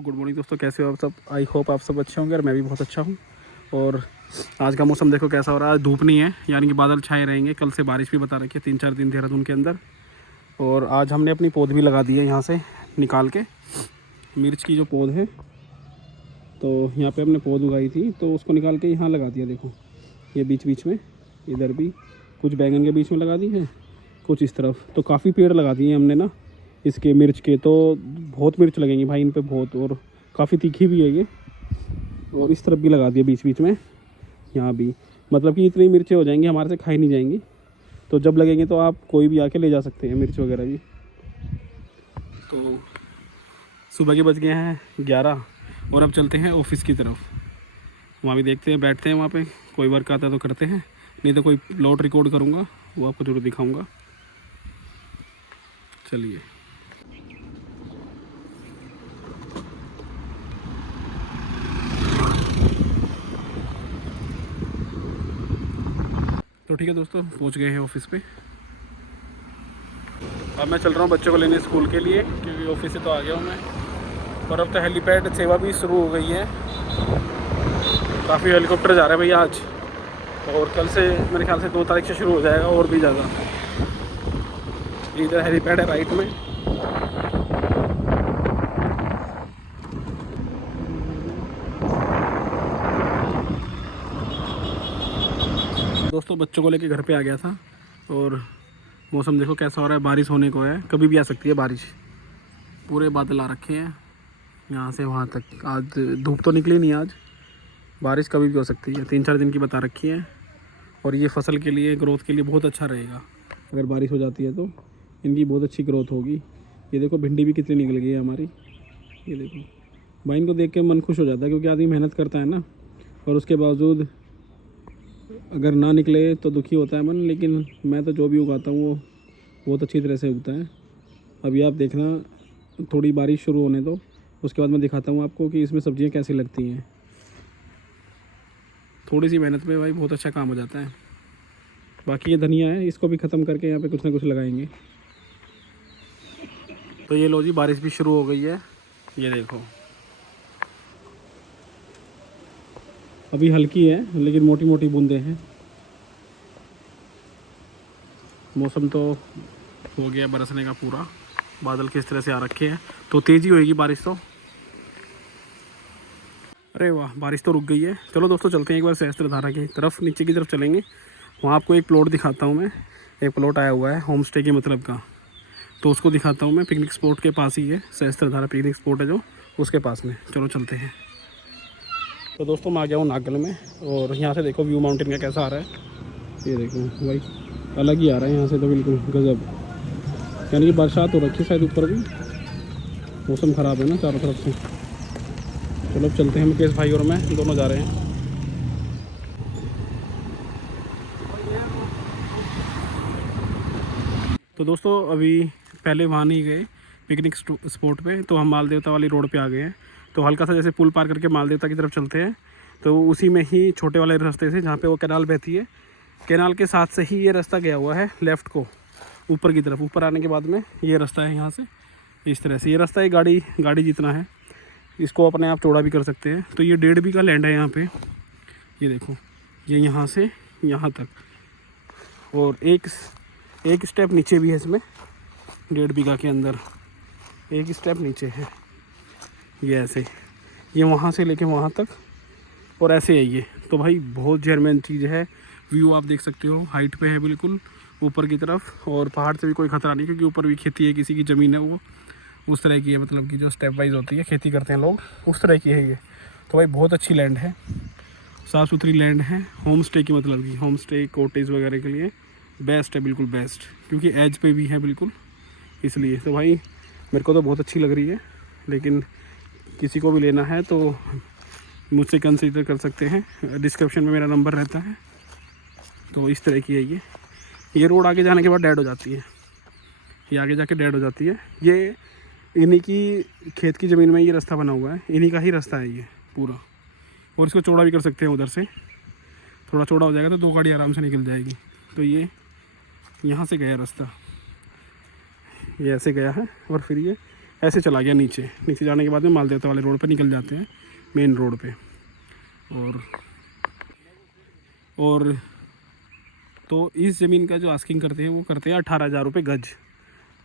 Good morning दोस्तों, कैसे हो आप सब। आई होप आप सब अच्छे होंगे और मैं भी बहुत अच्छा हूँ। और आज का मौसम देखो कैसा हो रहा है। आज धूप नहीं है, यानी कि बादल छाए रहेंगे। कल से बारिश भी बता रखी है 3-4 दिन देहरादून के अंदर। और आज हमने अपनी पौध भी लगा दी है यहाँ से निकाल के, मिर्च की जो पौध है। तो यहाँ पे हमने पौध उगाई थी तो उसको निकाल के यहाँ लगा दिया। देखो ये बीच बीच में, इधर भी कुछ बैंगन के बीच में लगा दी है, कुछ इस तरफ। तो काफ़ी पेड़ लगा दिए हमने ना इसके मिर्च के। तो बहुत मिर्च लगेंगी भाई इन पे बहुत, और काफ़ी तीखी भी है ये। और इस तरफ भी लगा दिए बीच बीच में, यहाँ भी। मतलब कि इतनी मिर्चें हो जाएंगी हमारे से खाई नहीं जाएंगी। तो जब लगेंगे तो आप कोई भी आके ले जा सकते हैं मिर्च वगैरह भी। तो सुबह के बज गए हैं 11 और अब चलते हैं ऑफिस की तरफ। वहाँ भी देखते हैं, बैठते हैं वहाँ पे। कोई वर्क आता है तो करते हैं, नहीं तो कोई प्लॉट रिकॉर्ड करूँगा, वो आपको जरूर दिखाऊँगा। चलिए। तो ठीक है दोस्तों, पहुंच गए हैं ऑफिस पे। अब मैं चल रहा हूँ बच्चों को लेने स्कूल के लिए, क्योंकि ऑफिस से तो आ गया हूँ मैं। और अब तो हेलीपैड सेवा भी शुरू हो गई है। काफ़ी हेलीकॉप्टर जा रहे हैं भैया आज। और कल से मेरे ख्याल से 2 तारीख से शुरू हो जाएगा और भी ज़्यादा। इधर हेलीपैड है राइट में। दोस्तों बच्चों को लेके घर पे आ गया था। और मौसम देखो कैसा हो रहा है, बारिश होने को है, कभी भी आ सकती है बारिश। पूरे बादल आ रखे हैं यहाँ से वहाँ तक। आज धूप तो निकली नहीं, आज बारिश कभी भी हो सकती है। 3-4 दिन की बता रखी है। और ये फसल के लिए, ग्रोथ के लिए बहुत अच्छा रहेगा। अगर बारिश हो जाती है तो इनकी बहुत अच्छी ग्रोथ होगी। ये देखो भिंडी भी कितनी निकल गई है हमारी। ये देखो भाई, इनको देख के मन खुश हो जाता है, क्योंकि आदमी मेहनत करता है ना, और उसके बावजूद अगर ना निकले तो दुखी होता है मन। लेकिन मैं तो जो भी उगाता हूँ वो बहुत अच्छी तरह से उगता है। अभी आप देखना, थोड़ी बारिश शुरू होने दो, उसके बाद मैं दिखाता हूँ आपको कि इसमें सब्जियाँ कैसी लगती हैं। थोड़ी सी मेहनत में भाई बहुत अच्छा काम हो जाता है। बाकी ये धनिया है, इसको भी ख़त्म करके यहाँ पे कुछ ना कुछ लगाएंगे। तो ये लो जी, बारिश भी शुरू हो गई है। ये देखो अभी हल्की है लेकिन मोटी मोटी बूंदें हैं। मौसम तो हो गया बरसने का पूरा। बादल किस तरह से आ रखे हैं, तो तेज़ी होएगी बारिश तो। अरे वाह, बारिश तो रुक गई है। चलो दोस्तों चलते हैं एक बार सहस्त्रधारा की तरफ, नीचे की तरफ चलेंगे। वहाँ आपको एक प्लॉट दिखाता हूँ मैं। एक प्लॉट आया हुआ है होम स्टे के मतलब का, तो उसको दिखाता हूँ मैं। पिकनिक स्पॉट के पास ही है, सहस्त्रधारा पिकनिक स्पॉट है जो, उसके पास में। चलो चलते हैं। तो दोस्तों मैं आ गया हूँ नागल में। और यहाँ से देखो व्यू माउंटेन का कैसा आ रहा है। ये देखो भाई, अलग ही आ रहा है यहाँ से तो, बिल्कुल गजब। यानी कि बरसात हो रखी है शायद ऊपर भी, मौसम ख़राब है ना चारों तरफ से। चलो अब चलते हैं, मुकेश भाई और मैं दोनों जा रहे हैं। तो दोस्तों अभी पहले वहाँ नहीं गए पिकनिक स्पॉट पे, तो हम माल देवता वाली रोड पे आ गए हैं। तो हल्का सा जैसे पुल पार करके माल देवता की तरफ चलते हैं, तो उसी में ही छोटे वाले रास्ते से, जहाँ पे वो कैनाल बहती है, कैनाल के साथ से ही ये रास्ता गया हुआ है लेफ़्ट को ऊपर की तरफ। ऊपर आने के बाद में ये रास्ता है यहाँ से, इस तरह से। ये रास्ता एक गाड़ी जितना है, इसको अपने आप चौड़ा भी कर सकते हैं। तो ये 1.5 बीघा लैंड है यहाँ पे। ये देखो, ये यहाँ से यहाँ तक, और एक स्टेप नीचे भी है इसमें। 1.5 बीघा के अंदर एक स्टेप नीचे है। ये ऐसे, ये वहाँ से लेके वहाँ तक, और ऐसे है ये। तो भाई बहुत जेन्युइन चीज़ है। व्यू आप देख सकते हो, हाइट पे है बिल्कुल ऊपर की तरफ। और पहाड़ से भी कोई ख़तरा नहीं, क्योंकि ऊपर भी खेती है, किसी की ज़मीन है वो उस तरह की है। मतलब कि जो स्टेप वाइज होती है, खेती करते हैं लोग, उस तरह की है ये। तो भाई बहुत अच्छी लैंड है, साफ़ सुथरी लैंड है। होम स्टे की, मतलब कि होम स्टे कॉटेज वगैरह के लिए बेस्ट है, बिल्कुल बेस्ट। क्योंकि एज पे भी है बिल्कुल, इसलिए। तो भाई मेरे को तो बहुत अच्छी लग रही है। लेकिन किसी को भी लेना है तो मुझसे कंसिडर कर सकते हैं, डिस्क्रिप्शन में मेरा नंबर रहता है। तो इस तरह की है ये रोड आगे जाने के बाद डेड हो जाती है। ये आगे जाके डेड हो जाती है। ये इन्हीं की खेत की ज़मीन में ये रास्ता बना हुआ है, इन्हीं का ही रास्ता है ये पूरा। और इसको चौड़ा भी कर सकते हैं, उधर से थोड़ा चौड़ा हो जाएगा तो 2 गाड़ी आराम से निकल जाएगी। तो ये यहाँ से गया रास्ता, ये ऐसे गया है, और फिर ये ऐसे चला गया नीचे। नीचे जाने के बाद में माल देवता वाले रोड पे निकल जाते हैं, मेन रोड पे। और तो इस ज़मीन का जो आस्किंग करते हैं वो करते हैं 18,000 रुपये गज,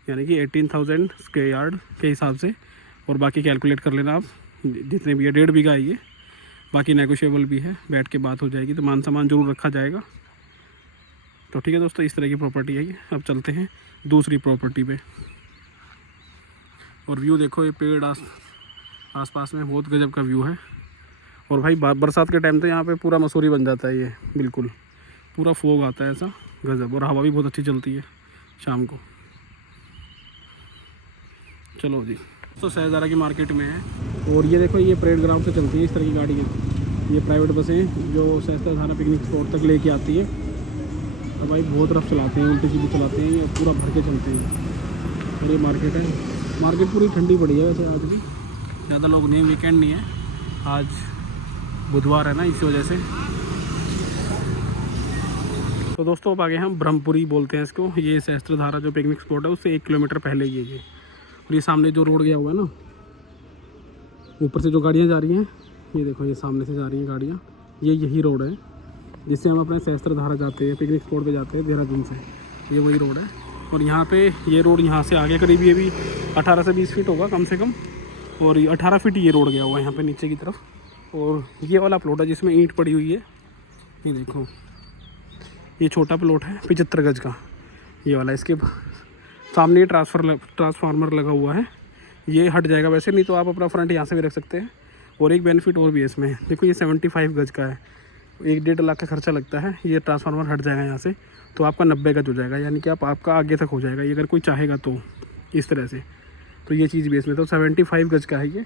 यानी कि 18,000 स्क्वायर यार्ड के हिसाब से। और बाकी कैलकुलेट कर लेना आप, जितने भी है 1.5 बीघा है ये, बाकी नेगोशिएबल भी है, बैठ के बात हो जाएगी, तो मान सम्मान जरूर रखा जाएगा। तो ठीक है दोस्तों, इस तरह की प्रॉपर्टी है ये। अब चलते हैं दूसरी प्रॉपर्टी पे। और व्यू देखो, ये पेड़ आसपास में बहुत गजब का व्यू है। और भाई बरसात के टाइम तो यहाँ पे पूरा मसूरी बन जाता है ये, बिल्कुल पूरा फोग आता है ऐसा गजब। और हवा भी बहुत अच्छी चलती है शाम को। चलो जी, तो शहजारा की मार्केट में है। और ये देखो, ये परेड ग्राउंड से चलती है इस तरह की गाड़ी है। ये प्राइवेट बसें जो शहजारा पिकनिक स्पॉट तक लेके आती है। तो भाई बहुत रफ चलाते हैं, उल्टी सीधी चलाते हैं, ये पूरा भर के चलते हैं। और ये मार्केट है, मार्केट पूरी ठंडी पड़ी है वैसे, आज भी ज़्यादा लोग नहीं, वीकेंड नहीं है, आज बुधवार है ना, इसी वजह से। तो दोस्तों अब आगे हम ब्रह्मपुरी बोलते हैं इसको। ये सहस्त्रधारा जो पिकनिक स्पॉट है उससे 1 किलोमीटर पहले ही है ये। और ये सामने जो रोड गया हुआ है ना, ऊपर से जो गाड़ियाँ जा रही हैं, ये देखो, ये सामने से जा रही हैं गाड़ियाँ, ये यही रोड है जिससे हम अपने सहस्त्रधारा जाते हैं, पिकनिक स्पॉट पे जाते हैं देहरादून से। ये वही रोड है। और यहाँ पे ये रोड यहाँ से आगे करीब ये भी 18 से 20 फीट होगा कम से कम। और ये 18 फीट ये रोड गया हुआ है यहाँ पे नीचे की तरफ। और ये वाला प्लॉट है जिसमें ईंट पड़ी हुई है, ये देखो, ये छोटा प्लॉट है 75 गज का, ये वाला। इसके सामने ट्रांसफार्मर लगा हुआ है, ये हट जाएगा वैसे, नहीं तो आप अपना फ्रंट यहाँ से भी रख सकते हैं। और एक बेनिफिट और भी है इसमें, देखो ये 75 गज का है, 1-1.5 लाख का खर्चा लगता है। ये ट्रांसफार्मर हट जाएगा यहाँ से तो आपका 90 गज हो जाएगा, यानी कि आपका आगे तक हो जाएगा ये, अगर कोई चाहेगा तो इस तरह से। तो ये चीज़ भी इसमें, तो 75 गज का है ये,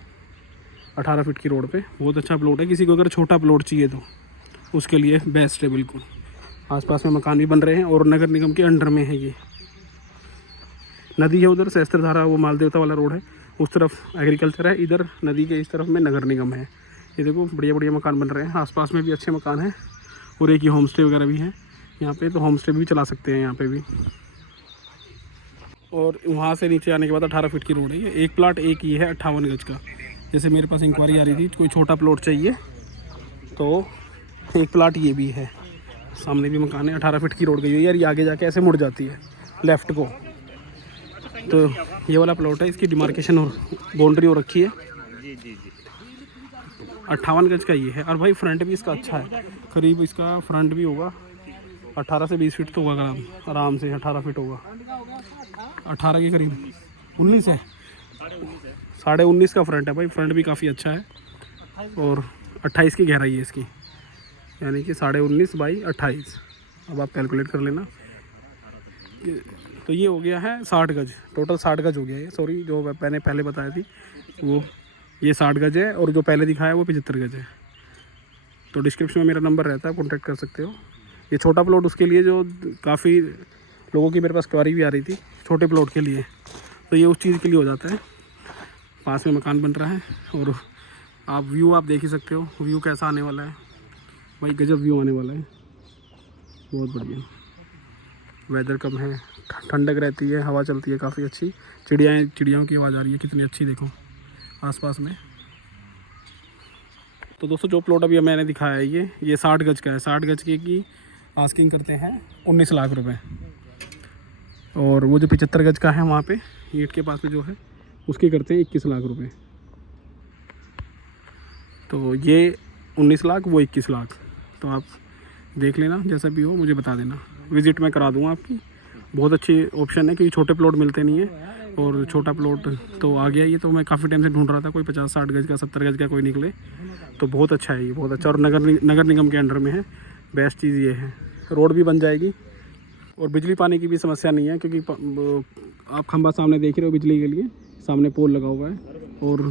18 फीट की रोड पे। बहुत अच्छा प्लॉट है, किसी को अगर छोटा प्लॉट चाहिए तो उसके लिए बेस्ट है बिल्कुल। आसपास में मकान भी बन रहे हैं और नगर निगम के अंडर में है ये। नदी है उधर सहस्त्रधारा, वो माल देवता वाला रोड है, उस तरफ एग्रीकल्चर है, इधर नदी के इस तरफ में नगर निगम है। ये देखो बढ़िया बढ़िया मकान बन रहे हैं, आसपास में भी अच्छे मकान हैं। और एक ही होम स्टे वगैरह भी है यहाँ पे, तो होम स्टे भी चला सकते हैं यहाँ पे भी। और वहाँ से नीचे आने के बाद 18 फीट की रोड है ये। एक प्लाट एक ही है 58 गज का। जैसे मेरे पास इंक्वायरी आ रही थी, कोई छोटा प्लॉट चाहिए तो एक प्लाट ये भी है। सामने भी मकान है, 18 फीट की रोड गई हुई है यार, ये आगे जाके ऐसे मुड़ जाती है लेफ़्ट को। तो ये वाला प्लॉट है, इसकी डिमार्केशन और बाउंड्री हो रखी है। 58 गज का ये है। और भाई फ्रंट भी इसका अच्छा है, करीब इसका फ्रंट भी होगा 18 से 20 फीट तो होगा आराम से, 18 फीट होगा, 18 के करीब, 19 है, 19.5 का फ्रंट है भाई। फ्रंट भी काफ़ी अच्छा है। और 28 की गहराई है इसकी, यानी कि 19.5 बाई 28। अब आप कैलकुलेट कर लेना। तो ये हो गया है 60 गज, टोटल 60 गज हो गया है। सॉरी, जो मैंने पहले बताया थी वो ये 60 गज है, और जो पहले दिखाया वो 75 गज है। तो डिस्क्रिप्शन में मेरा नंबर रहता है, कॉन्टैक्ट कर सकते हो। ये छोटा प्लॉट उसके लिए जो काफ़ी लोगों की मेरे पास क्वारी भी आ रही थी छोटे प्लॉट के लिए, तो ये उस चीज़ के लिए हो जाता है। पास में मकान बन रहा है और आप व्यू आप देख ही सकते हो, व्यू कैसा आने वाला है भाई, गजब व्यू आने वाला है, बहुत बढ़िया। वेदर कम है, ठंडक रहती है, हवा चलती है काफ़ी अच्छी, चिड़ियाओं की आवाज़ आ रही है कितनी अच्छी, देखो आसपास में। तो दोस्तों जो प्लॉट अभी मैंने दिखाया है ये 60 गज का है। 60 गज की आस्किंग करते हैं 19 लाख रुपए। और वो जो 75 गज का है वहाँ पे ईंट के पास में जो है उसकी करते हैं 21 लाख रुपए। तो ये 19 लाख, वो 21 लाख। तो आप देख लेना, जैसा भी हो मुझे बता देना, विज़िट मैं करा दूँगा आपकी। बहुत अच्छी ऑप्शन है क्योंकि छोटे प्लॉट मिलते नहीं है, और छोटा प्लॉट तो आ गया ये, तो मैं काफ़ी टाइम से ढूंढ रहा था, कोई 50-60 गज का 70 गज का कोई निकले, तो बहुत अच्छा है ये, बहुत अच्छा। और नगर निगम के अंडर में है, बेस्ट चीज़ ये है। रोड भी बन जाएगी और बिजली पानी की भी समस्या नहीं है, क्योंकि आप खंबा सामने देख रहे हो बिजली के लिए, सामने पोल लगा हुआ है, और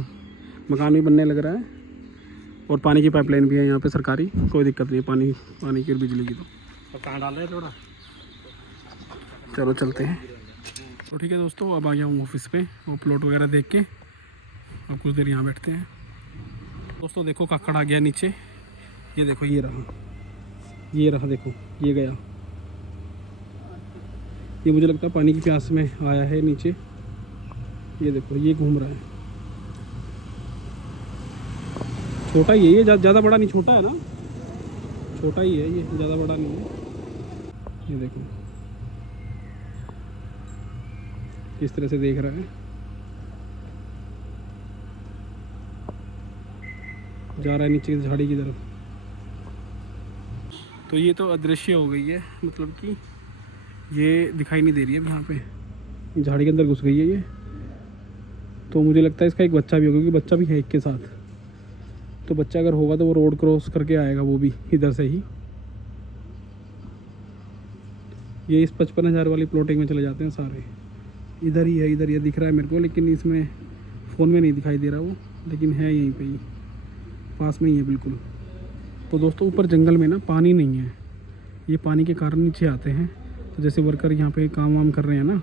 मकान भी बनने लग रहा है, और पानी की पाइपलाइन भी है यहाँ पे सरकारी, कोई दिक्कत नहीं है पानी की और बिजली की। तो कहाँ डाल रहे हैं थोड़ा, चलो चलते हैं। तो ठीक है दोस्तों, अब आ गया हूँ ऑफिस पे, वो प्लॉट वगैरह देख के अब कुछ देर यहाँ बैठते हैं। दोस्तों देखो काकड़ आ गया नीचे, ये देखो, ये रहा देखो, ये गया, ये मुझे लगता है पानी की प्यास में आया है नीचे, ये देखो ये घूम रहा है, छोटा ही है ये, ज़्यादा बड़ा नहीं, छोटा है ना, छोटा ही है ये, ज़्यादा बड़ा नहीं है। ये देखो किस तरह से देख रहा है, जा रहा है नीचे की झाड़ी की तरफ। तो ये तो अदृश्य हो गई है, मतलब कि ये दिखाई नहीं दे रही है अब यहाँ पे, झाड़ी के अंदर घुस गई है ये। तो मुझे लगता है इसका एक बच्चा भी होगा, क्योंकि बच्चा भी है एक के साथ। तो बच्चा अगर होगा तो वो रोड क्रॉस करके आएगा, वो भी इधर से ही। ये इस 55,000 वाली प्लॉटिंग में चले जाते हैं सारे, इधर ही है, इधर ये दिख रहा है मेरे को, लेकिन इसमें फ़ोन में नहीं दिखाई दे रहा वो, लेकिन है यहीं पे ही, पास में ही है बिल्कुल। तो दोस्तों ऊपर जंगल में ना पानी नहीं है, ये पानी के कारण नीचे आते हैं। तो जैसे वर्कर यहाँ पे काम वाम कर रहे हैं ना,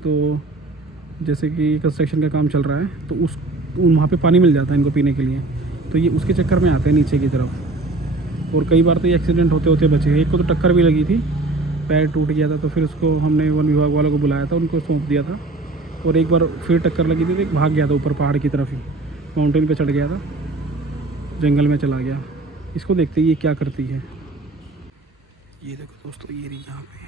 तो जैसे कि कंस्ट्रक्शन का काम चल रहा है, तो वहाँ पे पानी मिल जाता है इनको पीने के लिए, तो ये उसके चक्कर में आते हैं नीचे की तरफ। और कई बार तो ये एक्सीडेंट होते होते बचे। एक को तो टक्कर भी लगी थी, पैर टूट गया था, तो फिर उसको हमने वन विभाग वालों को बुलाया था, उनको सौंप दिया था। और एक बार फिर टक्कर लगी थी तो एक भाग गया था ऊपर पहाड़ की तरफ ही, माउंटेन पे चढ़ गया था, जंगल में चला गया। इसको देखते ही ये क्या करती है। ये देखो दोस्तों, ये रही यहाँ पे,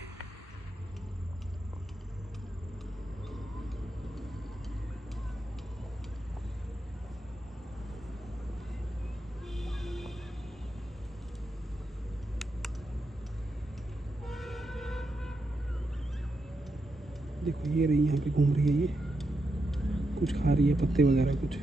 देखो ये रही यहाँ पे घूम रही है, ये कुछ खा रही है, पत्ते वगैरह कुछ।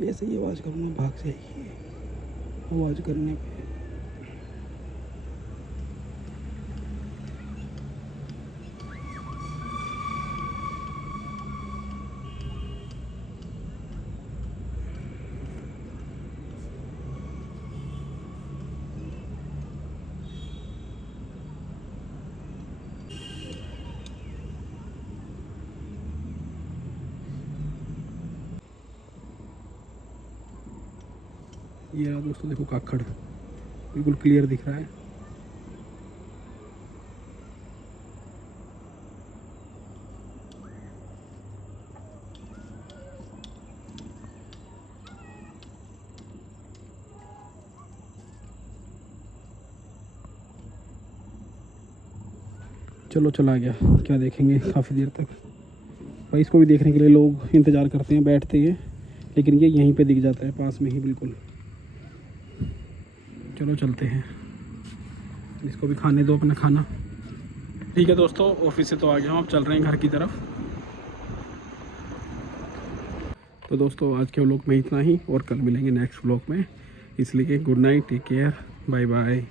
जैसे ही आवाज़ करूँगा भाग जाएगी आवाज़ करने पे। ये रहा दोस्तों, देखो काखड़ बिल्कुल क्लियर दिख रहा है। चलो चला गया, क्या देखेंगे काफ़ी देर तक भाई। इसको भी देखने के लिए लोग इंतज़ार करते हैं, बैठते हैं, लेकिन ये यहीं पे दिख जाता है पास में ही बिल्कुल। चलो चलते हैं, इसको भी खाने दो अपना खाना। ठीक है दोस्तों, ऑफिस से तो आ गया हूँ, अब चल रहे हैं घर की तरफ। तो दोस्तों आज के व्लॉग में इतना ही, और कल मिलेंगे नेक्स्ट व्लॉग में, इसलिए good night, take care, bye bye.